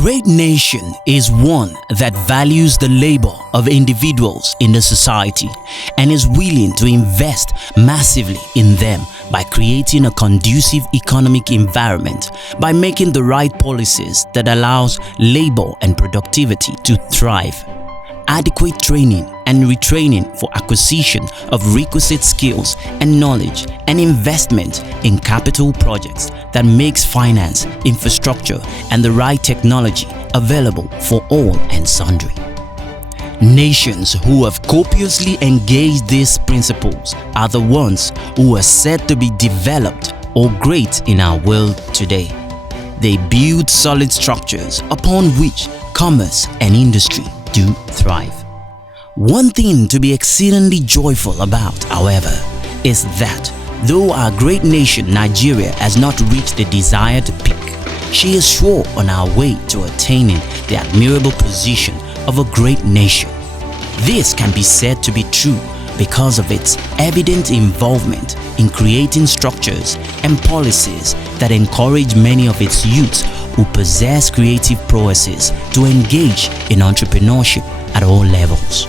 great nation is one that values the labor of individuals in the society and is willing to invest massively in them by creating a conducive economic environment, by making the right policies that allows labor and productivity to thrive. Adequate training and retraining for acquisition of requisite skills and knowledge, and investment in capital projects that makes finance, infrastructure, and the right technology available for all and sundry. Nations who have copiously engaged these principles are the ones who are said to be developed or great in our world today. They build solid structures upon which commerce and industry do thrive. One thing to be exceedingly joyful about, however, is that though our great nation Nigeria has not reached the desired peak, she is sure on our way to attaining the admirable position of a great nation. This can be said to be true because of its evident involvement in creating structures and policies that encourage many of its youths who possess creative prowesses to engage in entrepreneurship at all levels.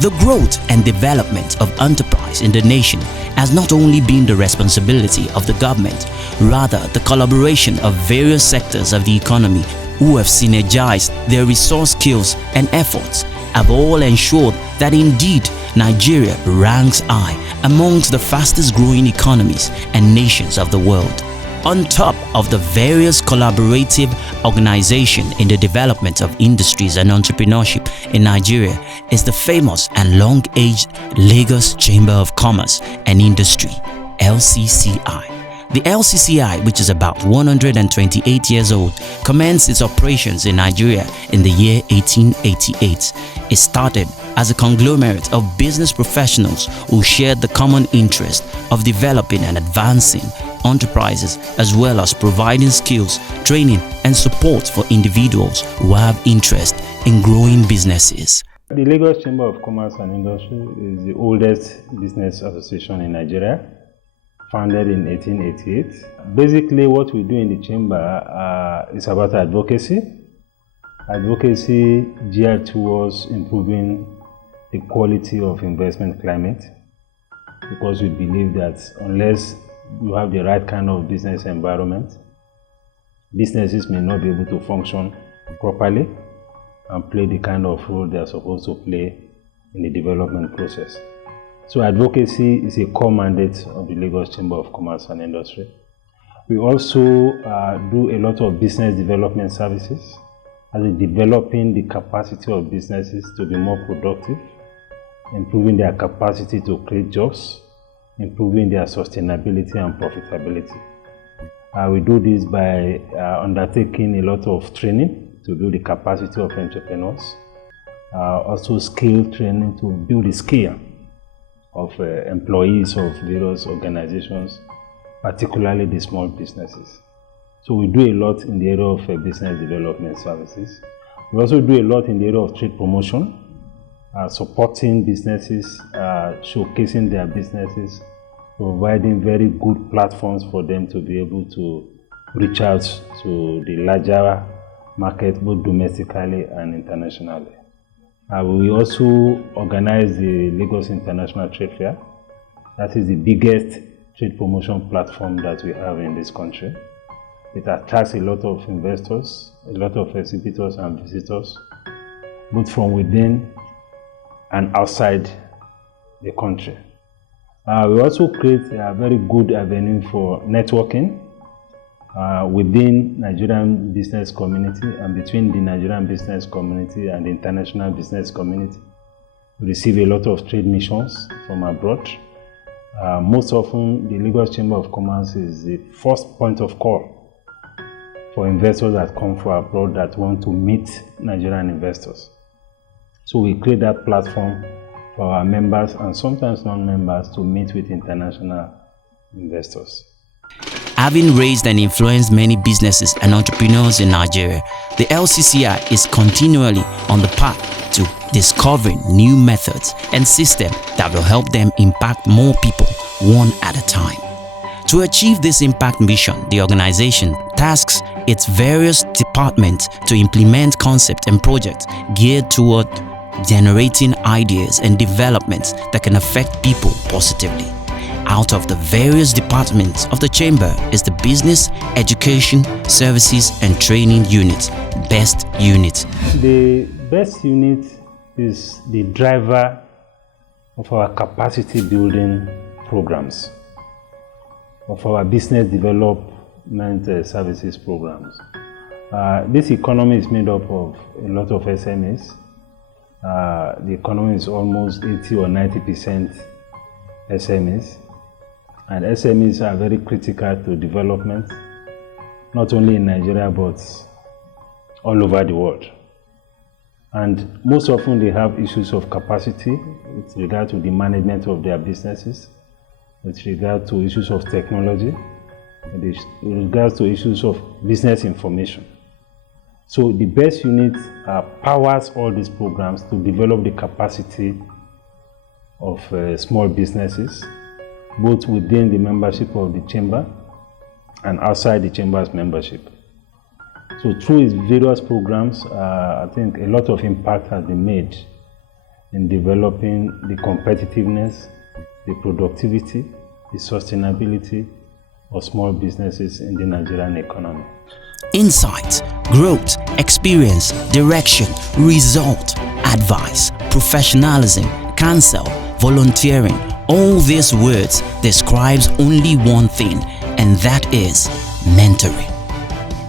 The growth and development of enterprise in the nation has not only been the responsibility of the government, rather the collaboration of various sectors of the economy who have synergized their resource skills and efforts have all ensured that indeed Nigeria ranks high amongst the fastest growing economies and nations of the world. On top of the various collaborative organizations in the development of industries and entrepreneurship in Nigeria is the famous and long-aged Lagos Chamber of Commerce and Industry, LCCI. The LCCI, which is about 128 years old, commenced its operations in Nigeria in the year 1888. It started as a conglomerate of business professionals who shared the common interest of developing and advancing enterprises, as well as providing skills, training, and support for individuals who have interest in growing businesses. The Lagos Chamber of Commerce and Industry is the oldest business association in Nigeria, founded in 1888. Basically, what we do in the chamber is about advocacy. Advocacy geared towards improving the quality of investment climate, because we believe that unless you have the right kind of business environment, businesses may not be able to function properly and play the kind of role they are supposed to play in the development process. So advocacy is a core mandate of the Lagos Chamber of Commerce and Industry. We also do a lot of business development services, as in developing the capacity of businesses to be more productive, improving their capacity to create jobs, improving their sustainability and profitability. We do this by undertaking a lot of training to build the capacity of entrepreneurs, also skill training to build the skill of employees of various organizations, particularly the small businesses. So we do a lot in the area of business development services. We also do a lot in the area of trade promotion, supporting businesses, showcasing their businesses, providing very good platforms for them to be able to reach out to the larger market, both domestically and internationally. We also organize the Lagos International Trade Fair. That is the biggest trade promotion platform that we have in this country. It attracts a lot of investors, a lot of exhibitors and visitors, both from within and outside the country. We also create a very good avenue for networking within Nigerian business community and between the Nigerian business community and the international business community. We receive a lot of trade missions from abroad. Most often, the Lagos Chamber of Commerce is the first point of call for investors that come from abroad that want to meet Nigerian investors. So we create that platform for our members and sometimes non-members to meet with international investors. Having raised and influenced many businesses and entrepreneurs in Nigeria, the LCCI is continually on the path to discovering new methods and systems that will help them impact more people one at a time. To achieve this impact mission, the organization tasks its various departments to implement concepts and projects geared toward generating ideas and developments that can affect people positively. Out of the various departments of the Chamber is the Business, Education, Services and Training Unit, BEST Unit. The BEST Unit is the driver of our capacity building programs, of our business development services programs. This economy is made up of a lot of SMEs. The economy is almost 80 or 90% SMEs. And SMEs are very critical to development, not only in Nigeria, but all over the world. And most often they have issues of capacity with regard to the management of their businesses, with regard to issues of technology, with regard to issues of business information. So the BEST unit powers all these programs to develop the capacity of small businesses, both within the membership of the Chamber and outside the Chamber's membership. So through its various programs, I think a lot of impact has been made in developing the competitiveness, the productivity, the sustainability of small businesses in the Nigerian economy. Insight, growth, experience, direction, result, advice, professionalism, counsel, volunteering. All these words describes only one thing, and that is mentoring.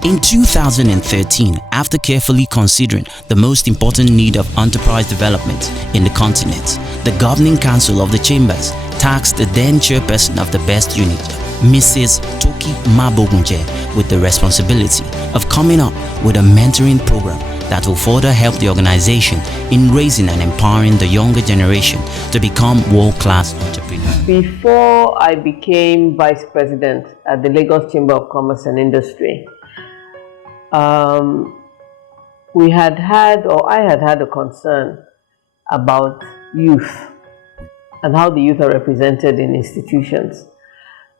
In 2013, after carefully considering the most important need of enterprise development in the continent, the Governing Council of the Chambers tasked the then chairperson of the BEST unit, Mrs. Toki Mabogunje, with the responsibility of coming up with a mentoring program that will further help the organization in raising and empowering the younger generation to become world-class entrepreneurs. Before I became vice president at the Lagos Chamber of Commerce and Industry, I had had a concern about youth and how the youth are represented in institutions.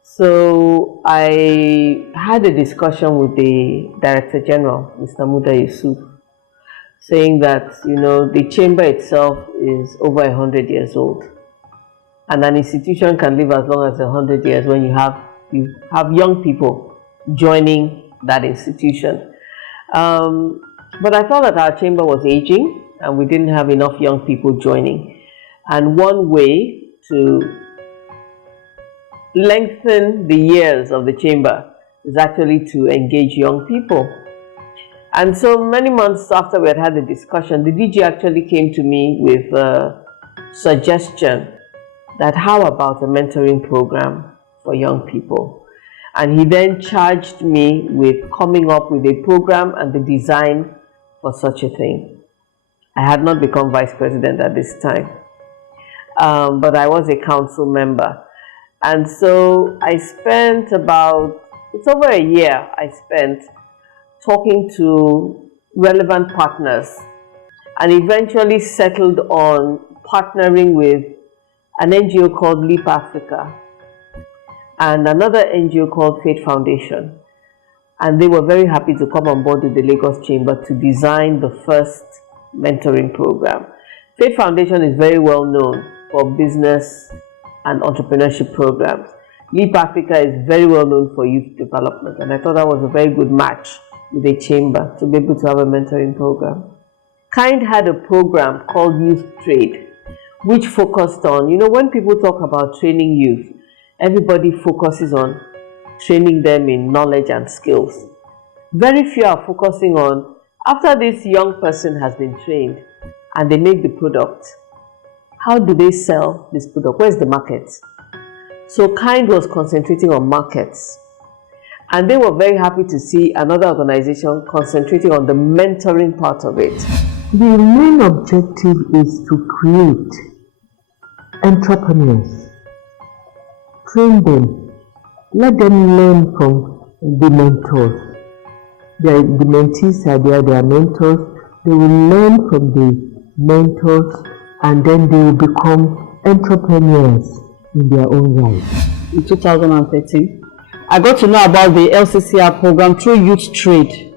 So I had a discussion with the Director General, Mr. Muda Yusuf, saying that, the chamber itself is over 100 years old. And an institution can live as long as 100 years when you have young people joining that institution. But I felt that our chamber was aging and we didn't have enough young people joining. And one way to lengthen the years of the chamber is actually to engage young people. And so many months after we had the discussion, the DG actually came to me with a suggestion that how about a mentoring program for young people? And he then charged me with coming up with a program and the design for such a thing. I had not become vice president at this time, but I was a council member. And so I spent it's over a year I spent talking to relevant partners and eventually settled on partnering with an NGO called Leap Africa and another NGO called Faith Foundation. And they were very happy to come on board with the Lagos Chamber to design the first mentoring program. Faith Foundation is very well known for business and entrepreneurship programs. Leap Africa is very well known for youth development, and I thought that was a very good match with the chamber to be able to have a mentoring program. KIND had a program called Youth Trade, which focused on, when people talk about training youth, everybody focuses on training them in knowledge and skills. Very few are focusing on, after this young person has been trained and they make the product, how do they sell this product? Where's the market? So KIND was concentrating on markets. And they were very happy to see another organization concentrating on the mentoring part of it. The main objective is to create entrepreneurs, train them, let them learn from the mentors. The mentees are there, they are mentors. They will learn from the mentors and then they will become entrepreneurs in their own right. In 2013, I got to know about the LCCR program through Youth Trade,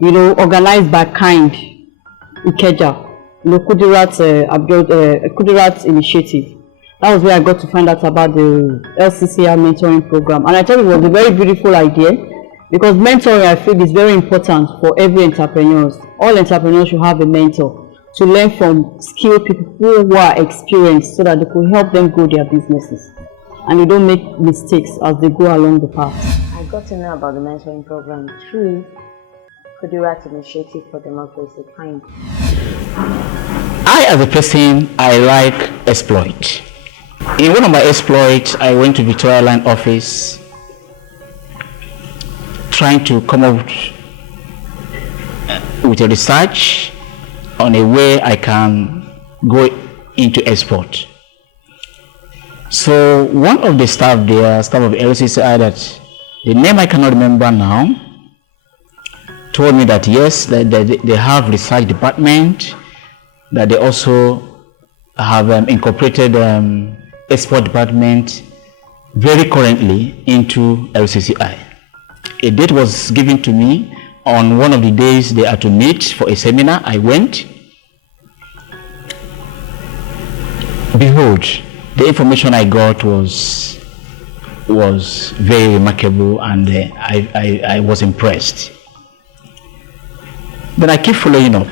organized by Kind Ikeja, Kudirat Initiative. That was where I got to find out about the LCCR mentoring program. And I thought it was a very beautiful idea, because mentoring, I feel, is very important for every entrepreneur. All entrepreneurs should have a mentor to learn from skilled people who are experienced, so that they could help them grow their businesses and they don't make mistakes as they go along the path. I got to know about the mentoring program through Kudirat Initiative for Democracy, Kind. I, as a person, I like exploit. In one of my exploits, I went to Victoria Line office trying to come up with a research on a way I can go into export. So one of the staff there, staff of Lcci, that the name I cannot remember now, told me that yes, that they have research department, that they also have incorporated export department very currently into Lcci. A date was given to me on one of the days they are to meet for a seminar. I went. Behold, the information I got was very remarkable, and I was impressed. Then I keep following up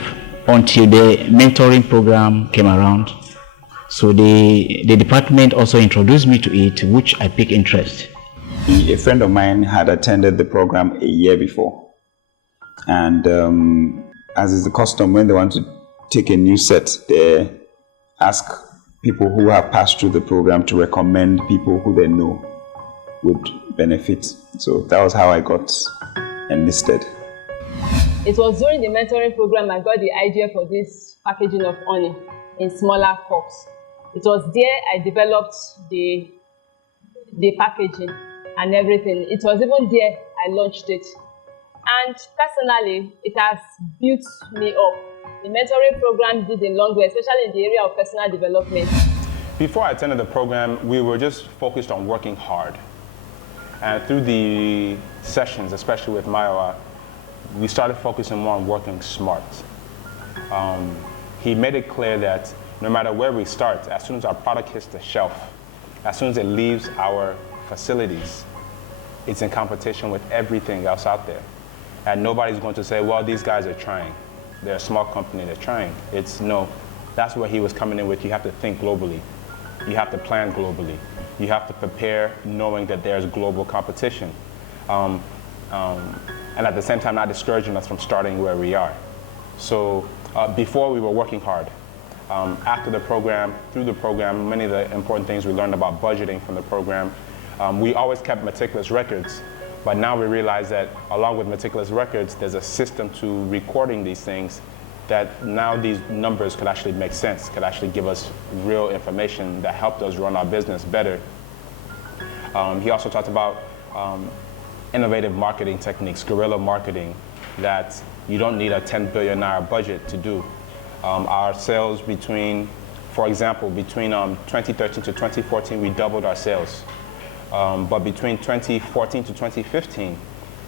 until the mentoring program came around. So the department also introduced me to it, which I picked interest. A friend of mine had attended the program a year before, and as is the custom, when they want to take a new set, they ask people who have passed through the program to recommend people who they know would benefit. So that was how I got enlisted. It was during the mentoring program I got the idea for this packaging of honey in smaller cups. It was there I developed the packaging and everything. It was even there I launched it. And personally, it has built me up. The mentoring program did a long way, especially in the area of personal development. Before I attended the program, we were just focused on working hard. And through the sessions, especially with Maiwa, we started focusing more on working smart. He made it clear that no matter where we start, as soon as our product hits the shelf, as soon as it leaves our facilities, it's in competition with everything else out there. And nobody's going to say, well, these guys are trying. They're a small company, they're trying. It's no, that's where he was coming in with. You have to think globally. You have to plan globally. You have to prepare knowing that there's global competition. And at the same time, not discouraging us from starting where we are. So before we were working hard. After the program, through the program, many of the important things we learned about budgeting from the program. We always kept meticulous records. But now we realize that along with meticulous records, there's a system to recording these things that now these numbers could actually make sense, could actually give us real information that helped us run our business better. He also talked about innovative marketing techniques, guerrilla marketing, that you don't need a 10 billion naira budget to do. Our sales for example, between 2013 to 2014, we doubled our sales. But between 2014 to 2015,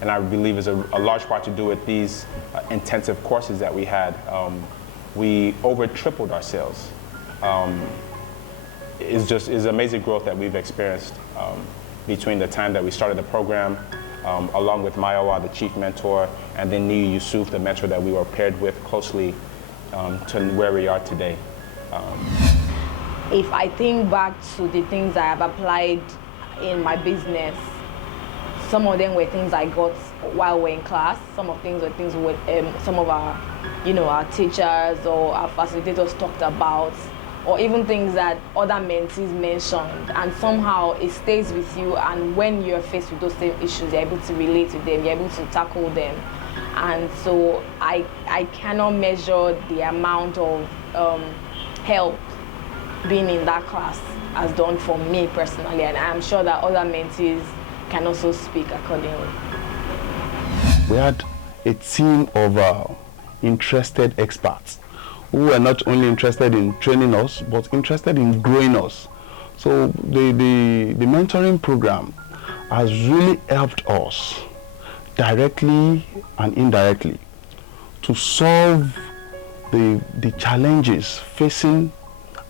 and I believe is a large part to do with these intensive courses that we had, we over tripled our sales. It's amazing growth that we've experienced between the time that we started the program, along with Maiwa, the chief mentor, and then Niyu Yusuf, the mentor that we were paired with closely to where we are today. If I think back to the things I have applied in my business, some of them were things I got while we're in class. Some of things were things with some of our, our teachers or our facilitators talked about, or even things that other mentees mentioned, and somehow it stays with you, and when you're faced with those same issues, you're able to relate to them, you're able to tackle them. And so I cannot measure the amount of help being in that class has done for me personally, and I'm sure that other mentees can also speak accordingly. We had a team of interested experts who were not only interested in training us, but interested in growing us. So the mentoring program has really helped us directly and indirectly to solve the challenges facing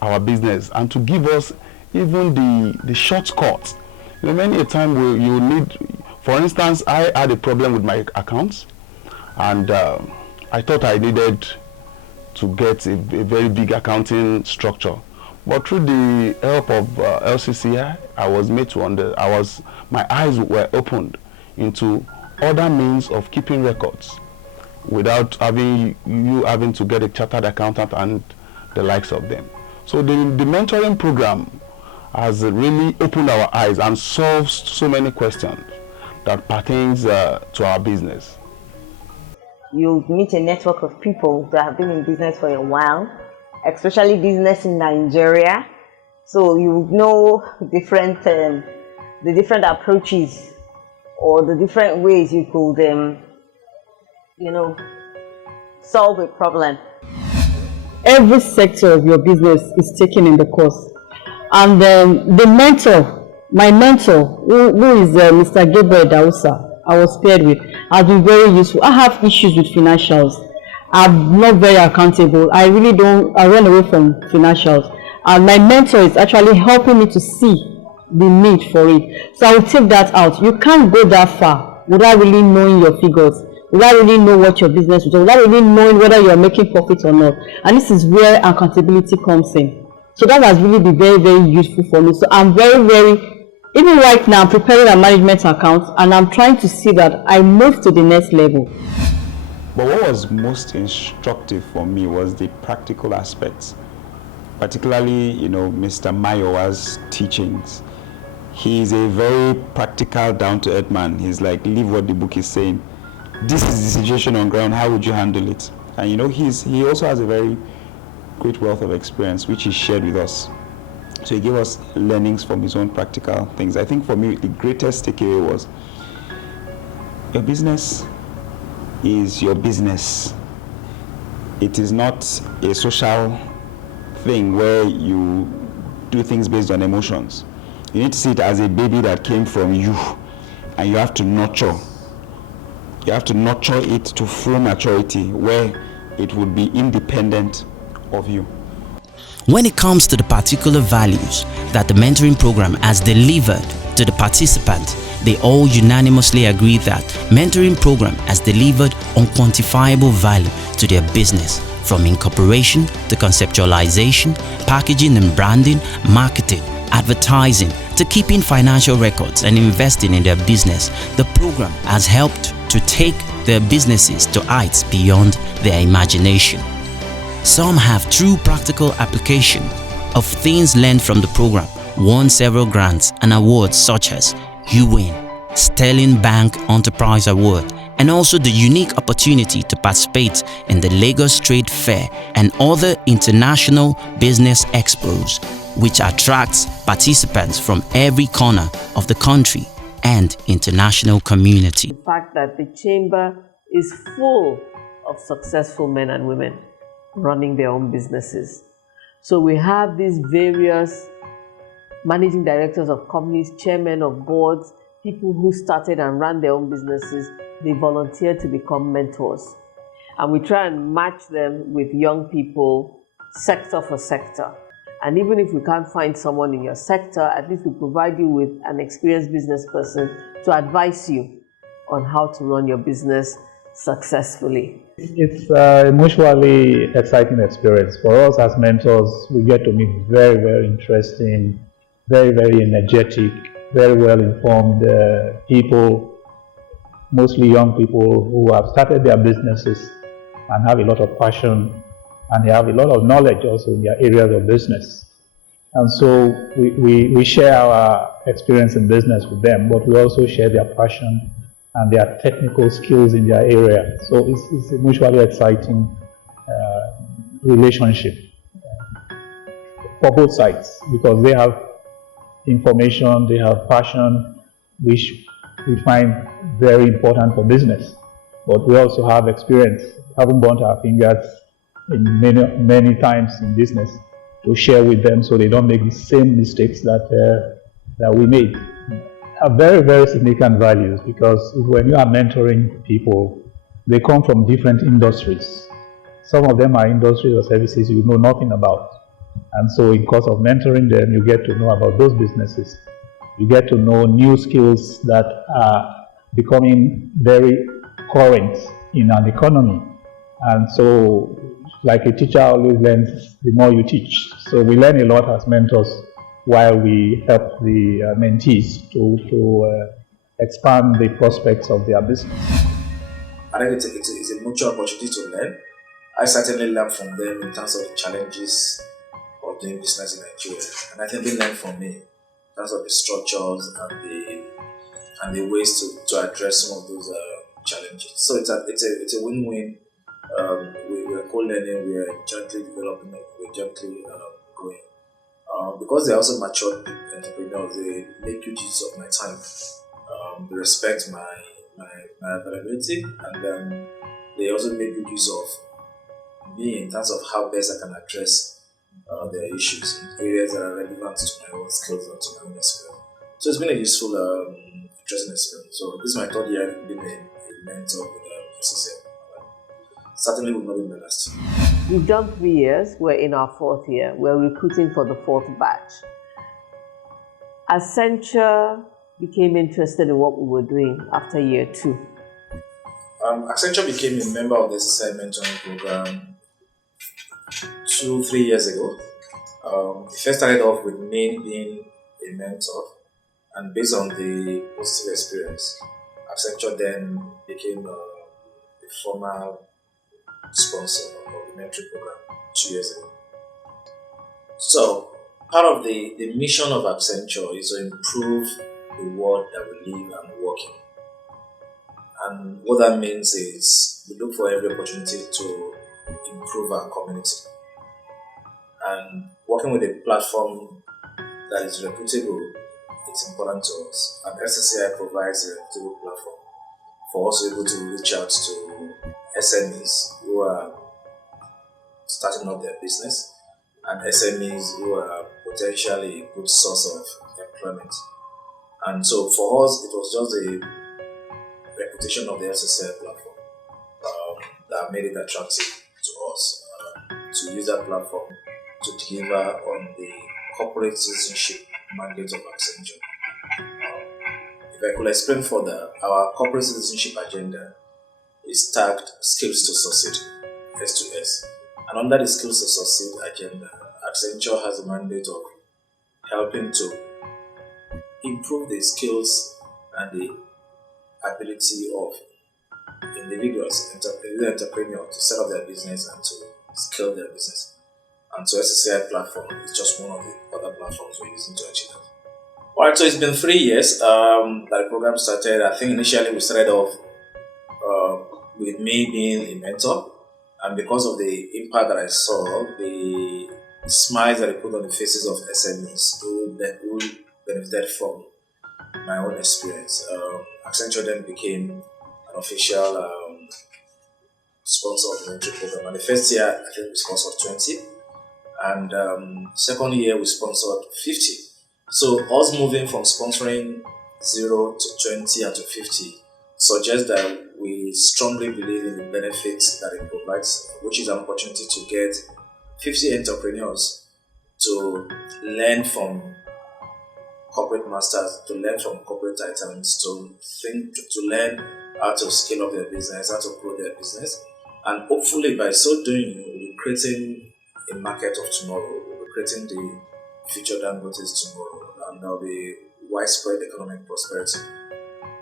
our business and to give us even the shortcuts. You know, many a time you need, for instance, I had a problem with my accounts, and I thought I needed to get a very big accounting structure. But through the help of Lcci, my eyes were opened into other means of keeping records without having to get a chartered accountant and the likes of them. So the mentoring program has really opened our eyes and solves so many questions that pertains to our business. You meet a network of people that have been in business for a while, especially business in Nigeria. So you know the different approaches or the different ways you could, solve a problem. Every sector of your business is taken in the course. And my mentor, who is Mr. Gabriel Dausa, I was paired with, has been very useful. I have issues with financials. I'm not very accountable. I run away from financials. And my mentor is actually helping me to see the need for it. So I will take that out. You can't go that far without really knowing your figures, without really knowing what your business is, without really knowing whether you're making profit or not. And this is where accountability comes in. So that has really been very, very useful for me. So I'm even right now, I'm preparing a management account and I'm trying to see that I move to the next level. But what was most instructive for me was the practical aspects, particularly, Mr. Mayowa's teachings. He's a very practical, down-to-earth man. He's like, leave what the book is saying. This is the situation on ground. How would you handle it? And he also has a very great wealth of experience, which he shared with us. So he gave us learnings from his own practical things. I think for me, the greatest takeaway was, your business is your business. It is not a social thing where you do things based on emotions. You need to see it as a baby that came from you, and you have to nurture. You have to nurture it to full maturity where it would be independent of you. When it comes to the particular values that the mentoring program has delivered to the participants, they all unanimously agree that mentoring program has delivered unquantifiable value to their business, from incorporation to conceptualization, packaging and branding, marketing, advertising, to keeping financial records and investing in their business. The program has helped to take their businesses to heights beyond their imagination. Some have true practical application of things learned from the program, won several grants and awards such as UWIN, Sterling Bank Enterprise Award, and also the unique opportunity to participate in the Lagos Trade Fair and other international business expos, which attracts participants from every corner of the country and international community. The fact that the chamber is full of successful men and women running their own businesses. So we have these various managing directors of companies, chairmen of boards, people who started and ran their own businesses. They volunteer to become mentors. And we try and match them with young people, sector for sector. And even if we can't find someone in your sector, at least we provide you with an experienced business person to advise you on how to run your business successfully. It's a mutually exciting experience. For us as mentors, we get to meet very, very interesting, very, very energetic, very well informed people, mostly young people who have started their businesses and have a lot of passion, and they have a lot of knowledge also in their areas of business. And so we share our experience in business with them, but we also share their passion and their technical skills in their area. So it's a mutually exciting relationship for both sides, because they have information, they have passion, which we find very important for business. But we also have experience, having burnt our fingers in many times in business, to share with them so they don't make the same mistakes that we made. are very, very significant values, because when you are mentoring people, they come from different industries. Some of them are industries or services you know nothing about. And so in course of mentoring them, you get to know about those businesses. You get to know new skills that are becoming very current in an economy. And so, like a teacher always learns the more you teach. So we learn a lot as mentors while we help the mentees to expand the prospects of their business. I think it's a mutual opportunity to learn. I certainly learn from them in terms of the challenges of doing business in Nigeria, and I think they learn from me in terms of the structures and the ways to address some of those challenges. So it's a win-win. We're co-learning, we're jointly developing, we're jointly growing. Because they're also mature entrepreneurs, they make good use of my time. They respect my availability, and they also make good use of me in terms of how best I can address their issues in areas that are relevant to my own skills and to my own experience. So it's been a useful, interesting experience. So this is my third year being a mentor with SSL. Certainly will not be my last. We've done 3 years, we're in our 4th year, we're recruiting for the 4th batch. Accenture became interested in what we were doing after year 2. Accenture became a member of the SSI mentoring program 2-3 years ago. It first started off with me being a mentor, and based on the positive experience, Accenture then became a formal sponsor of the mentoring program 2 years ago. So, part of the mission of Accenture is to improve the world that we live and work in. And what that means is we look for every opportunity to improve our community. And working with a platform that is reputable, it's important to us. And SSCI provides a reputable platform for us to be able to reach out to SMEs who are starting up their business and SMEs who are potentially a good source of employment. And so for us, it was just the reputation of the SSL platform that made it attractive to us to use that platform to deliver on the corporate citizenship mandate of Accenture. If I could explain further, our corporate citizenship agenda is tagged Skills to Succeed, S2S. And under the Skills to Succeed agenda, Accenture has a mandate of helping to improve the skills and the ability of individuals, entrepreneurs to set up their business and to scale their business. And so SSCI platform is just one of the other platforms we're using to achieve that. Alright, so it's been 3 years that the program started. I think initially we started off with me being a mentor, and because of the impact that I saw, the smiles that I put on the faces of SMEs who benefited from my own experience, Accenture then became an official sponsor of the mentoring program. And the first year, I think we sponsored 20, and second year we sponsored 50. So us moving from sponsoring 0 to 20 and to 50 suggests that we strongly believe in the benefits that it provides, which is an opportunity to get 50 entrepreneurs to learn from corporate masters, to learn from corporate titans, to learn how to scale up their business, how to grow their business. And hopefully by so doing, we'll be creating a market of tomorrow. We'll be creating the future Dangotes tomorrow, and there'll be widespread economic prosperity,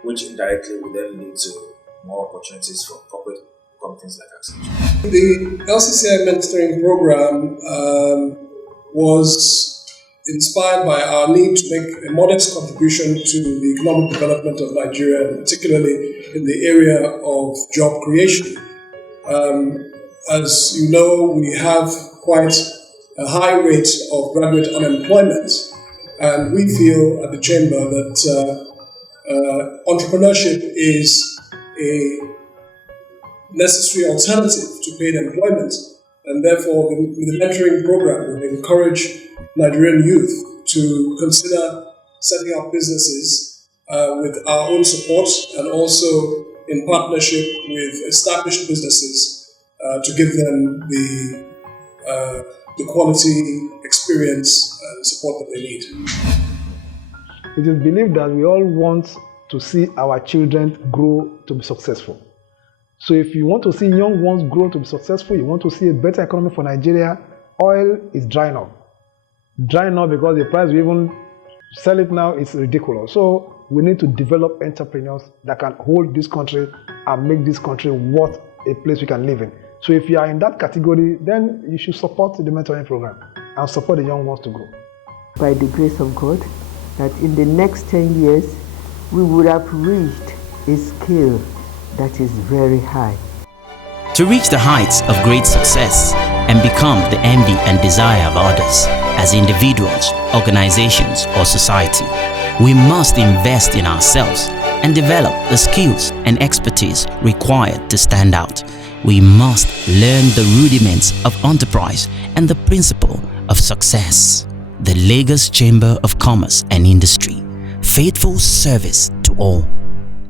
which indirectly will then lead to more opportunities for corporate companies like Accenture. The LCCI mentoring program was inspired by our need to make a modest contribution to the economic development of Nigeria, particularly in the area of job creation. As you know, we have quite a high rate of graduate unemployment, and we feel at the Chamber that entrepreneurship is a necessary alternative to paid employment, and therefore the mentoring program will encourage Nigerian youth to consider setting up businesses with our own support and also in partnership with established businesses to give them the quality, experience, and support that they need. It is believed that we all want to see our children grow to be successful. So if you want to see young ones grow to be successful, you want to see a better economy for Nigeria, oil is drying up. Drying up because the price we even sell it now is ridiculous. So we need to develop entrepreneurs that can hold this country and make this country worth a place we can live in. So if you are in that category, then you should support the mentoring program and support the young ones to grow. By the grace of God, that in the next 10 years, we would have reached a scale that is very high. To reach the heights of great success and become the envy and desire of others, as individuals, organizations, or society, we must invest in ourselves and develop the skills and expertise required to stand out. We must learn the rudiments of enterprise and the principle of success. The Lagos Chamber of Commerce and Industry. Faithful service to all.